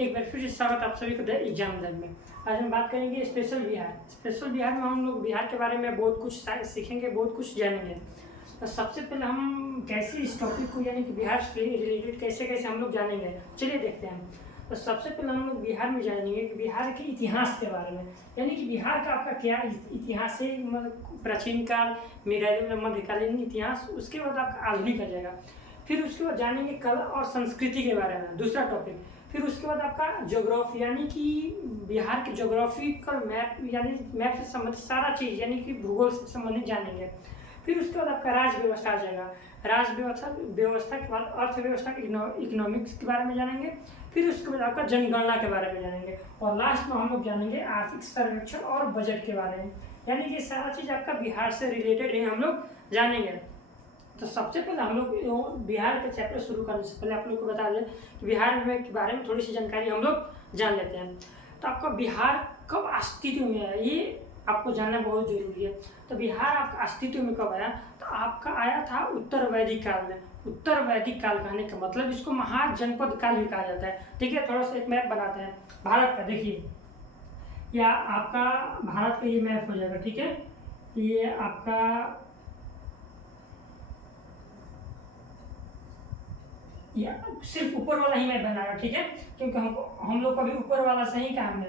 एक बार फिर से स्वागत आप सभी को द एग्जाम लैब में। आज हम बात करेंगे स्पेशल बिहार। स्पेशल बिहार में हम लोग बिहार के बारे में बहुत कुछ सीखेंगे, बहुत कुछ जानेंगे। तो सबसे पहले हम कैसे इस टॉपिक को यानी कि बिहार से रिलेटेड कैसे कैसे हम लोग जानेंगे, चलिए देखते हैं। तो सबसे पहले हम लोग बिहार में जानेंगे कि बिहार के इतिहास के बारे में, यानी कि बिहार का आपका क्या इतिहास है, मतलब प्राचीन काल, मध्यकालीन इतिहास, उसके बाद आपका आधुनिक आ जाएगा। फिर उसके बाद जानेंगे कला और संस्कृति के बारे में, दूसरा टॉपिक। फिर उसके बाद आपका ज्योग्राफी यानी कि बिहार के ज्योग्राफिकल मैप, यानी मैप से संबंधित सारा चीज़ यानी कि भूगोल से संबंधित जानेंगे। फिर उसके बाद आपका राज्य व्यवस्था आ जाएगा। राज्य व्यवस्था के बाद अर्थव्यवस्था इकोनॉमिक्स के बारे में जानेंगे। फिर उसके बाद आपका जनगणना के बारे में जानेंगे और लास्ट में हम लोग जानेंगे आर्थिक सर्वेक्षण और बजट के बारे में। यानी कि सारा चीज़ आपका बिहार से रिलेटेड है, हम लोग जानेंगे। तो सबसे पहले हम लोग बिहार का चैप्टर शुरू करने से पहले आप लोग को बता दें कि बिहार में के बारे में थोड़ी सी जानकारी हम लोग जान लेते हैं। तो आपका बिहार कब अस्तित्व में आया, ये आपको जानना बहुत जरूरी है। तो बिहार आपका अस्तित्व में कब आया, तो आपका आया था उत्तर वैदिक काल में। उत्तर वैदिक काल कहने का मतलब इसको महाजनपद काल भी कहा जाता है। ठीक है, थोड़ा सा एक मैप बनाते हैं भारत का। देखिए, या आपका भारत का ये मैप हो जाएगा। ठीक है, ये आपका या सिर्फ ऊपर वाला ही मैप बनाया, ठीक है, क्योंकि हम लोग को अभी ऊपर वाला से ही काम है।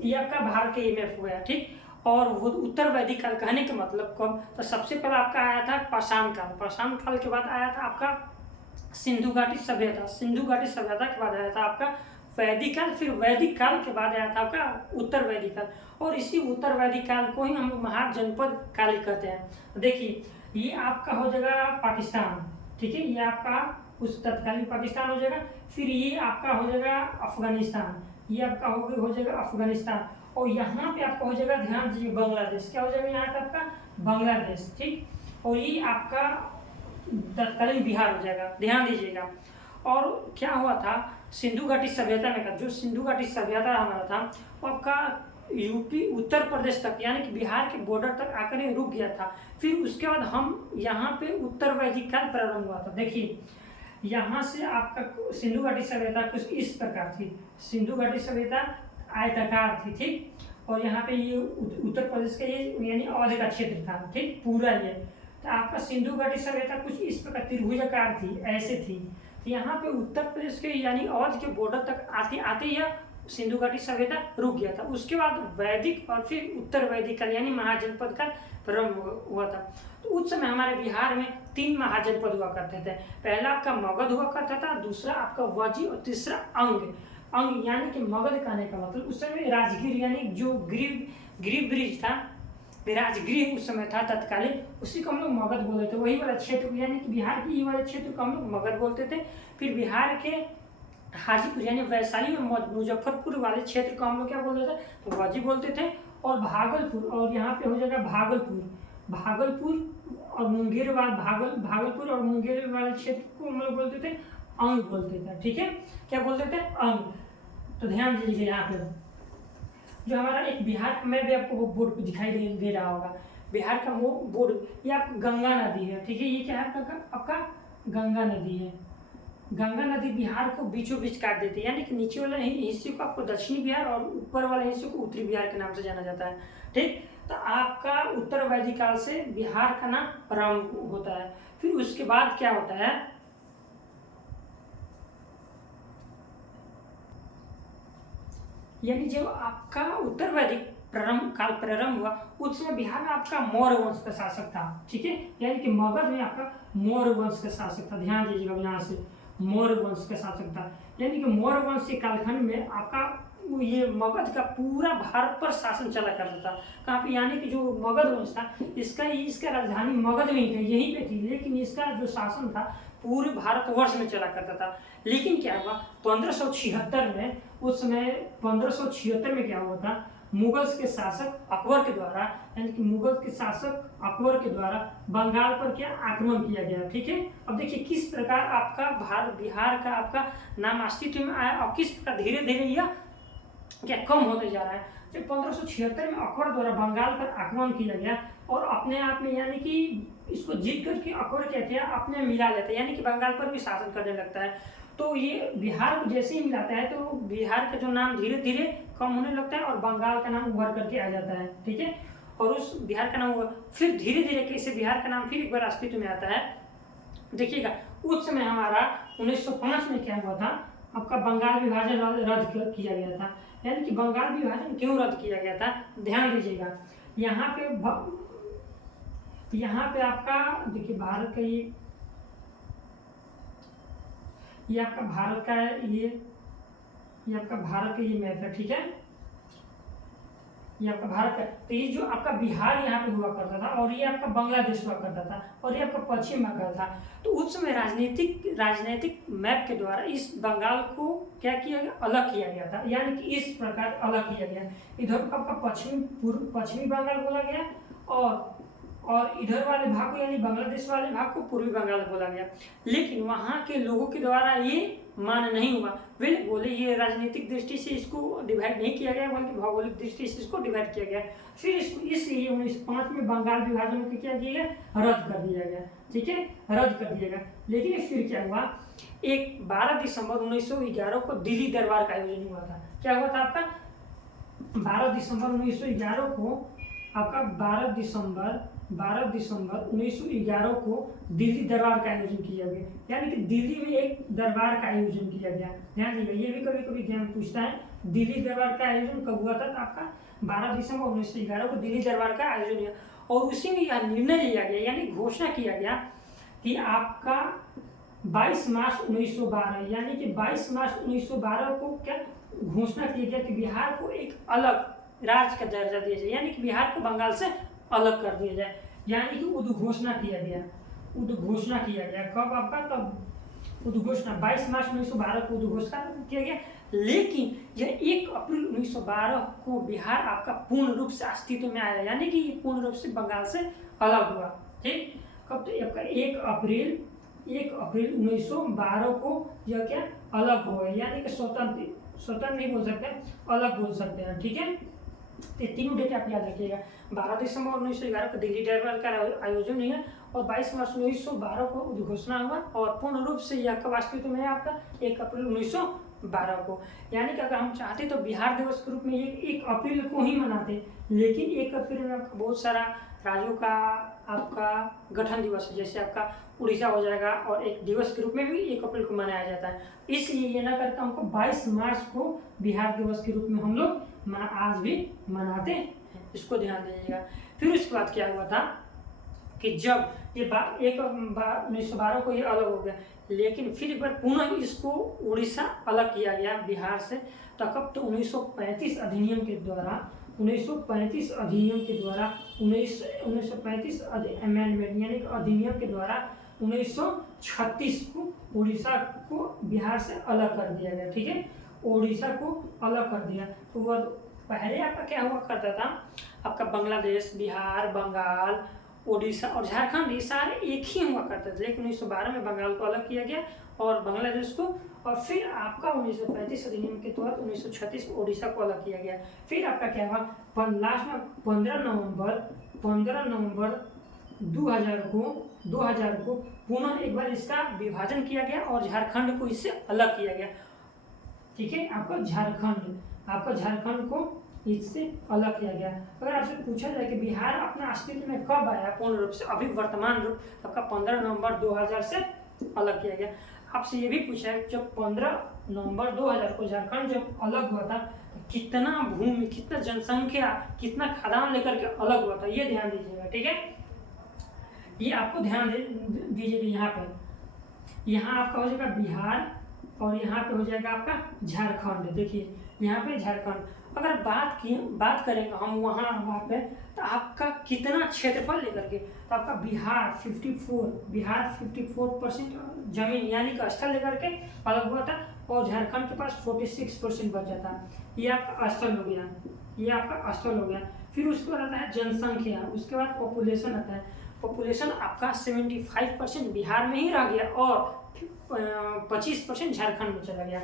ये आपका भारत का ये मैप हो गया, ठीक। और वो उत्तर वैदिक काल कहने का मतलब कब, तो सबसे पहले आपका आया था पाषाण काल। पाषाण काल के बाद आया था आपका सिंधु घाटी सभ्यता। सिंधु घाटी सभ्यता के बाद आया था आपका वैदिक काल। फिर वैदिक काल के बाद आया था आपका उत्तर वैदिक काल, और इसी उत्तर वैदिक काल को ही हम लोग महाजनपद काल कहते हैं। देखिए, ये आपका हो जाएगा पाकिस्तान, ठीक है, ये आपका उस तत्कालीन पाकिस्तान हो जाएगा। फिर ये आपका हो जाएगा अफगानिस्तान, ये आपका हो जाएगा अफगानिस्तान। और यहाँ पे आपका हो जाएगा, ध्यान दीजिए, बांग्लादेश। क्या हो जाएगा यहाँ का आपका बांग्लादेश, ठीक। और ये आपका तत्कालीन बिहार हो जाएगा, ध्यान दीजिएगा। और क्या हुआ था सिंधु घाटी सभ्यता में का, जो सिंधु घाटी सभ्यता हमारा था वो आपका यूपी उत्तर प्रदेश तक यानी कि बिहार के बॉर्डर तक आकर रुक गया था। फिर उसके बाद हम यहाँ पे उत्तर वैदिक काल प्रारंभ हुआ था। देखिए, यहाँ से आपका सिंधु घाटी सभ्यता कुछ इस प्रकार थी। सिंधु घाटी सभ्यता आयताकार थी, ठीक। और यहाँ पे ये उत्तर प्रदेश का ये यानी अवध का क्षेत्र था, ठीक, पूरा ये। तो आपका सिंधु घाटी सभ्यता कुछ इस प्रकार त्रिभुजाकार थी, ऐसे थी। तो यहाँ पे उत्तर प्रदेश के यानी अवध के बॉर्डर तक आते आते ही सिंधु घाटी सभ्यता रुक गया था। उसके बाद वैदिक और फिर उत्तर वैदिक काल यानी महाजनपद का प्रारंभ हुआ था। तो उस समय हमारे बिहार में 3 महाजनपद हुआ करते थे। पहला आपका मगध हुआ करता था, दूसरा आपका वजी और तीसरा अंग। अंग यानी कि मगध कहने का मतलब उस समय राजगीर यानी जो ग्रीव ब्रिज था, राजगृह उस समय था तत्कालीन, उसी को हम लोग मगध बोलते थे। वही वाला क्षेत्र यानी कि बिहार के ये वाले क्षेत्र को हम लोग मगध बोलते थे। फिर बिहार के हाजीपुर यानी वैशाली और मुजफ्फरपुर वाले क्षेत्र को हम लोग क्या बोलते थे, तो वजी बोलते थे। और भागलपुर, और यहाँ पे हो जाएगा भागलपुर और मुंगेर वाले भागलपुर और मुंगेर वाले क्षेत्र को हम लोग बोलते थे अंग बोलते थे, ठीक है, क्या बोलते थे, अंग। तो ध्यान दीजिए, यहाँ पे जो हमारा एक बिहार का मैप भी आपको वो बोर्ड पे दिखाई दे रहा होगा। बिहार का वो बोर्ड, ये आपका गंगा नदी है, ठीक है, ये क्या है आपका गंगा नदी है। गंगा नदी बिहार को बीचों बीच काट देती है, यानी कि नीचे वाले हिस्से को आपको दक्षिणी बिहार और ऊपर वाले हिस्से को उत्तरी बिहार के नाम से जाना जाता है, ठीक। तो आपका उत्तर वैदिक काल से बिहार का नाम प्रारंभ होता है। फिर उसके बाद क्या होता है, यानी जब आपका उत्तर वैदिक प्रारंभ हुआ उस समय बिहार में आपका मौर्य वंश का शासक था, ठीक है, यानी कि मगध में आपका मौर्य वंश का शासक था। ध्यान दीजिएगा, यहाँ से मौर्य वंश का शासक था, यानी कि मौर्य वंश के कालखंड में आपका ये मगध का पूरा भारत पर शासन चला करता था। कहाँ पे, यानी कि जो मगध वंश था इसका राजधानी मगध में ही था, यहीं पे थी, लेकिन इसका जो शासन था पूरे भारतवर्ष में चला करता था। लेकिन क्या हुआ 1576 में, उस समय 1576 में क्या हुआ था, मुगल्स के शासक अकबर के द्वारा, यानी कि मुगल के शासक अकबर के द्वारा बंगाल पर क्या आक्रमण किया गया, ठीक है। अब देखिए किस प्रकार आपका बिहार का आपका नाम अस्तित्व में आया और किस प्रकार धीरे धीरे यह क्या कम होते जा रहा है। जब 1576 में अकबर द्वारा बंगाल पर आक्रमण किया गया और अपने आप में यानी कि इसको जीत करके अकबर क्या किया, अपने मिला लेते हैं, यानी कि बंगाल पर भी शासन करने लगता है। तो ये बिहार को जैसे ही मिलाता है तो बिहार का जो नाम धीरे धीरे कम होने लगता है और बंगाल का नाम उभर करके आ जाता है, ठीक है। और उस बिहार का नाम फिर धीरे धीरे कैसे बिहार का नाम फिर एक बार अस्तित्व में आता है। देखिएगा उस समय हमारा 1905 में क्या हुआ था, आपका बंगाल विभाजन रद्द किया गया था। यानी कि बंगाल विभाजन क्यों रद्द किया गया था, ध्यान दीजिएगा। यहाँ पे आपका देखिए भारत का ये आपका भारत का ये आपका भारत का ये मैप है, ठीक है। ये आपका भारत का, तो ये जो आपका बिहार यहाँ पे हुआ करता था और ये आपका बांग्लादेश हुआ करता था और ये आपका पश्चिम बंगाल था। तो उस समय राजनीतिक मैप के द्वारा इस बंगाल को क्या किया गया, अलग किया गया था। यानी कि इस प्रकार अलग किया गया, इधर को आपका पश्चिमी बंगाल बोला गया और इधर वाले भाग को यानी बांग्लादेश वाले भाग को पूर्वी बंगाल बोला गया। लेकिन वहाँ के लोगों के द्वारा ये मान नहीं हुआ, वे बोले ये राजनीतिक दृष्टि से इसको डिवाइड नहीं किया गया बल्कि भौगोलिक दृष्टि से इसको डिवाइड किया गया। फिर इसको इसलिए 1905 में बंगाल विभाजन को क्या किया गया, रद्द कर दिया गया, ठीक है, रद्द कर दिया गया। लेकिन फिर क्या हुआ, 12 दिसंबर 1911 को दिल्ली दरबार का आयोजन हुआ था। क्या हुआ था आपका 12 दिसंबर 1911 को आपका 12 दिसंबर 1911 को दिल्ली दरबार का आयोजन किया गया। यानी कि दिल्ली में एक दरबार का आयोजन किया गया। ध्यान दीजिएगा, ये भी कभी कभी ध्यान पूछता है, दिल्ली दरबार का आयोजन कब हुआ था, आपका 12 दिसंबर 1911 को दिल्ली दरबार का आयोजन हुआ। और उसी में यह निर्णय लिया गया यानी घोषणा किया गया कि आपका 22 मार्च 1912 यानी कि 22 मार्च 1912 को क्या घोषणा किया गया कि बिहार को एक अलग राज्य का दर्जा दिया जाए, यानी कि बिहार को बंगाल से अलग कर दिया जाए। यानी कि उद्घोषणा किया गया कब आपका, तब उद्घोषणा 22 मार्च 1912 को उद्घोषणा किया गया। लेकिन यह 1 अप्रैल 1912 को बिहार आपका पूर्ण रूप से अस्तित्व में आया, यानी कि ये पूर्ण रूप से बंगाल से अलग हुआ, ठीक। कब, तो आपका 1 अप्रैल 1912 को यह क्या अलग हुआ, यानी कि स्वतंत्र नहीं बोल सकते, अलग बोल सकते हैं, ठीक है। तो तीनों डेट आप याद रखिएगा, 12 दिसंबर 1911 को दिल्ली दरबार का आयोजन हुआ और 22 मार्च 1912 को उद्घोषणा हुआ और पूर्ण रूप से यह कब अस्तित्व में है आपका 1 अप्रैल 1912 को। यानी कि अगर हम चाहते तो बिहार दिवस के रूप में ये 1 अप्रैल को ही मनाते, लेकिन 1 अप्रैल में आपका बहुत सारा राज्यों का आपका गठन दिवस है, जैसे आपका उड़ीसा हो जाएगा और एक दिवस के रूप में भी 1 अप्रैल को मनाया जाता है। इसलिए ये ना करके हमको 22 मार्च को बिहार दिवस के रूप में हम लोग आज भी मनाते हैं, इसको ध्यान दीजिएगा। फिर उसके बाद क्या हुआ था कि जब ये 1912 को ये अलग हो गया, लेकिन फिर एक बार पुनः इसको उड़ीसा अलग किया गया बिहार से। तो कब, तो 1935 अधिनियम के द्वारा 1935 अमेंडमेंट यानी कि अधिनियम के द्वारा 1936 को उड़ीसा को बिहार से अलग कर दिया गया, ठीक है, उड़ीसा को अलग कर दिया। तो वह पहले आपका क्या हुआ करता था, आपका बांग्लादेश, बिहार, बंगाल, उड़ीसा और झारखंड ये सारे एक ही हुआ करते थे। लेकिन 1912 में बंगाल को अलग किया गया और बांग्लादेश को, और फिर आपका 1935 अधिनियम के तहत 1936 में उड़ीसा को अलग किया गया। फिर आपका क्या हुआ, लास्ट में 15 नवंबर 2000 को पुनः एक बार इसका विभाजन किया गया और झारखंड को इससे अलग किया गया, ठीक है। आपका झारखंड को इससे अलग किया गया। अगर आपसे पूछा जाए कि बिहार अपने अस्तित्व में कब आया पूर्ण रूप से, अभी वर्तमान रूप आपका 15 नवंबर 2000 से अलग किया गया। आपसे ये भी पूछा है जब 15 नवंबर 2000 को झारखंड जब अलग हुआ था तो कितना भूमि, कितना जनसंख्या, कितना खदान लेकर के अलग हुआ था, ये ध्यान दीजिएगा, ठीक है। ये आपको ध्यान दीजिएगा। यहाँ आपका हो जाएगा बिहार और यहाँ पे हो जाएगा आपका झारखंड। देखिए यहाँ पे झारखंड, अगर बात करेंगे हम वहाँ पे तो आपका कितना क्षेत्रफल लेकर के, तो आपका बिहार 54% जमीन यानी कि स्थल लेकर के अलग हुआ था और झारखंड के पास 46% बचा था। ये आपका स्थल हो गया। फिर उसके बाद आता है जनसंख्या, उसके बाद पॉपुलेशन आता है। पॉपुलेशन आपका 75% बिहार में ही रह गया और 25% झारखंड में चला गया।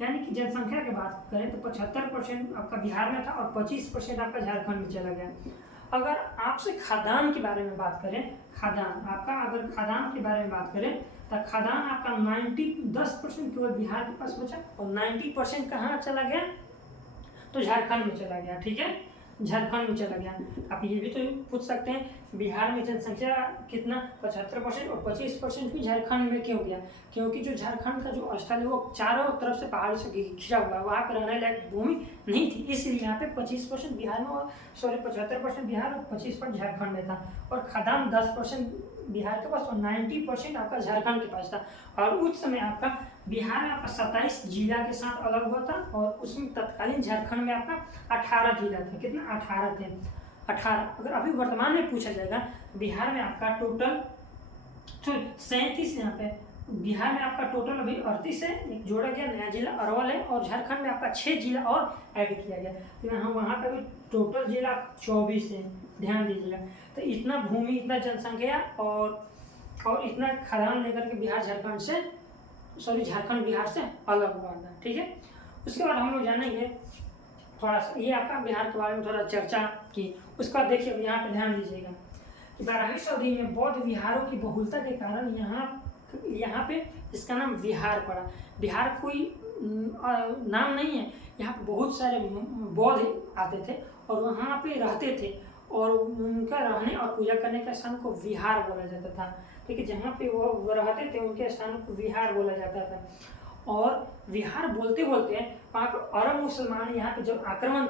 यानी कि जनसंख्या की बात करें तो 75% आपका बिहार में था और 25% आपका झारखंड में चला गया। अगर आपसे खादान के बारे में बात करें, खादान के बारे में बात करें तो खाद्यान्न आपका 10% केवल बिहार के पास बचा और 90% कहाँ चला गया, तो झारखंड में चला गया। ठीक है, झारखंड में चला गया। आप ये भी तो पूछ सकते हैं बिहार में जनसंख्या कितना 75% और 25% भी झारखंड में क्यों गया, क्योंकि जो झारखंड का जो स्थल है वो चारों तरफ से पहाड़ों से घिरा हुआ है, वहाँ पर रहने लायक भूमि नहीं थी, इसलिए यहाँ पे 25% बिहार में और 75% बिहार और 25% झारखंड में था। और खाद्यान्न 10% बिहार के पास और 90% आपका झारखंड के पास था। और उस समय आपका बिहार में आपका 27 जिला के साथ अलग हुआ था और उसमें तत्कालीन झारखंड में आपका 18 जिला था। कितना, 18 थे, 18। अगर अभी वर्तमान में पूछा जाएगा बिहार में आपका टोटल 37, यहाँ पे बिहार में आपका टोटल अभी 38 है, जोड़ा गया नया जिला अरवल है, और झारखंड में आपका 6 जिला और ऐड किया गया, तो यहाँ वहाँ पे भी टोटल जिला 24 है, ध्यान दीजिएगा। तो इतना भूमि, इतना जनसंख्या और इतना खाद्यान्न लेकर के बिहार झारखंड से, सॉरी झारखंड बिहार से अलग हुआ था। ठीक है, उसके बाद हम लोग जानेंगे थोड़ा सा, ये आपका बिहार के बारे में थोड़ा चर्चा की। उसके बाद देखिए यहाँ पे ध्यान दीजिएगा कि 12वीं सदी में बौद्ध विहारों की बहुलता के कारण यहाँ पे इसका नाम बिहार पड़ा। बिहार कोई नाम नहीं है, यहाँ पे बहुत सारे बौद्ध आते थे और वहाँ पे रहते थे और उनका रहने और पूजा करने का स्थान को विहार बोला जाता था। ठीक है, जहाँ पे वो रहते थे उनके स्थान को विहार बोला जाता था। और विहार बोलते बोलते वहाँ पर अरब मुसलमान यहाँ पे जब आक्रमण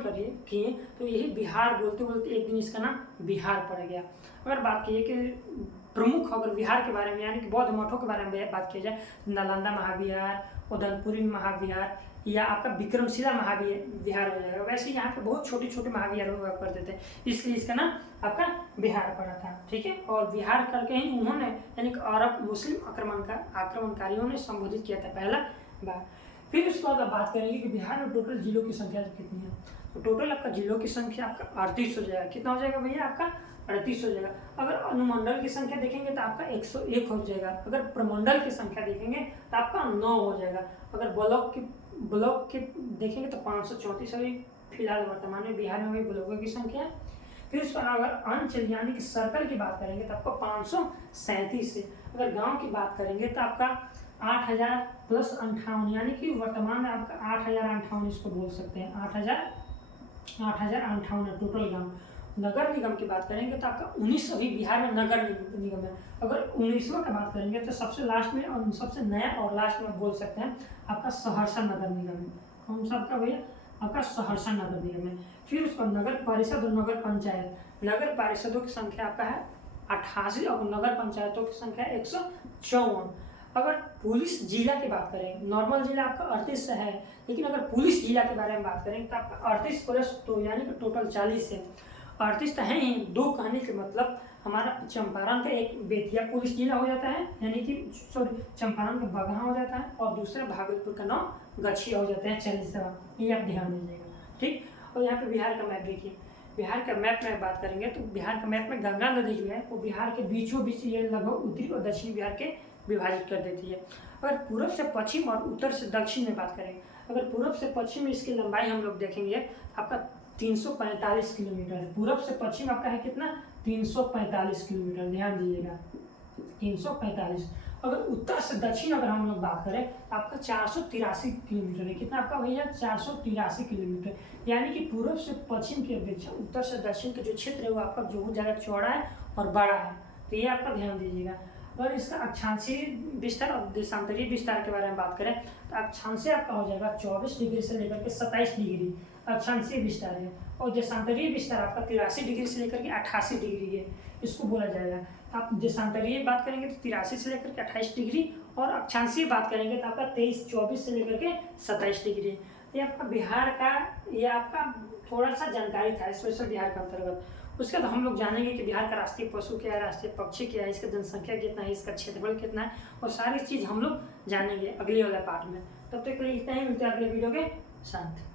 किए तो यही बिहार बोलते बोलते एक दिन इसका नाम बिहार पड़ गया। अगर बात की कि प्रमुख अगर बिहार के बारे में यानी कि बौद्ध मठों के बारे में बात की जाए, नालंदा महाविहार, उदयपुरी महाविहार या आपका विक्रमशिला महाविहार हो जाएगा। वैसे यहाँ पे बहुत छोटे छोटे महाविहार हुआ करते थे, इसलिए इसका नाम आपका बिहार पड़ा था। ठीक है, और बिहार करके ही उन्होंने यानी कि अरब मुस्लिम आक्रमणकारियों ने संबोधित किया था पहला बार। फिर उसके बाद बात करेंगे कि बिहार में टोटल जिलों की संख्या कितनी है। तो टोटल आपका जिलों की संख्या आपका 38 हो जाएगा। कितना हो जाएगा भैया, आपका 38 हो जाएगा। अगर अनुमंडल की संख्या देखेंगे तो आपका 101 हो जाएगा। अगर प्रमंडल की संख्या देखेंगे तो आपका 9 हो जाएगा। अगर ब्लॉक के देखेंगे तो 534 अभी फिलहाल वर्तमान में बिहार में वही ब्लॉकों की संख्या। फिर उस पर अगर अंचल यानी कि सर्कल की बात करेंगे तो आपका 537 है। अगर गांव की बात करेंगे तो आपका 8000 प्लस 58 यानी कि वर्तमान में आपका 8058 इसको बोल सकते हैं, 8058 है टोटल गांव। नगर निगम की बात करेंगे तो आपका 19 अभी बिहार में नगर निगम है। अगर 19वां की बात करेंगे तो सबसे लास्ट में और सबसे नया और लास्ट में बोल सकते हैं आपका सहरसा नगर निगम है। कौन सा आपका भैया, आपका सहरसा नगर निगम है। फिर उसका नगर परिषद और नगर पंचायत, नगर परिषदों की संख्या आपका है 88 और नगर पंचायतों की संख्या 154। अगर पुलिस जिला की बात करें, नॉर्मल जिला आपका 38 है, लेकिन अगर पुलिस जिला के बारे में बात करें तो आपका 38 प्लस 2 यानी कि टोटल 40 है। 38 तो है ही, 2 कहने के मतलब हमारा चंपारण का एक बेतिया पुलिस जिला हो जाता है, यानी कि सॉरी चंपारण का बगहा हो जाता है और दूसरा भागलपुर का नाम गछिया हो जाता है 40। ये आप ध्यान दीजिएगा। ठीक, और यहाँ पे बिहार का मैप देखिए। बिहार का मैप में बात करेंगे तो बिहार का मैप में गंगा नदी जो है वो बिहार के बीचों बीच ये लगभग उत्तरी और दक्षिणी बिहार के विभाजित कर देती है। अगर पूर्व से पश्चिम और उत्तर से दक्षिण में बात करें, अगर पूर्व से पश्चिम में इसकी लंबाई हम लोग देखेंगे आपका 345 किलोमीटर है। पूर्व से पश्चिम आपका है कितना, 345 किलोमीटर, ध्यान दीजिएगा 345। अगर उत्तर से दक्षिण अगर हम लोग बात करें तो आपका 483 किलोमीटर है। कितना आपका भैया, 483 किलोमीटर, यानी कि पूर्व से पश्चिम की अपेक्षा उत्तर से दक्षिण का जो क्षेत्र है वो आपका जो ज़्यादा चौड़ा है और बड़ा है, तो ये आपका ध्यान दीजिएगा। और इसका अक्षांशीय विस्तार और देशांतरीय विस्तार के बारे में बात करें तो अक्षांशीय आपका हो जाएगा 24 डिग्री से लेकर के 27 डिग्री अक्षांशीय विस्तार है, और देशांतरीय विस्तार आपका 83 डिग्री से लेकर के 88 डिग्री है, इसको बोला जाएगा। आप देशांतरीय बात करेंगे तो 83 से लेकर के 28 डिग्री, और अक्षांशीय बात करेंगे तो आपका 24 से लेकर के 27 डिग्री। ये आपका बिहार का, ये आपका थोड़ा सा जानकारी था स्पेशल बिहार के अंतर्गत। उसके बाद हम लोग जानेंगे कि बिहार का राष्ट्रीय पशु क्या है, राष्ट्रीय पक्षी क्या है, इसका जनसंख्या कितना है, इसका क्षेत्रफल कितना है, और सारी चीज़ हम लोग जानेंगे अगले वाला पार्ट में। तब तक के लिए इतना ही, मिलते हैं अगले वीडियो के साथ।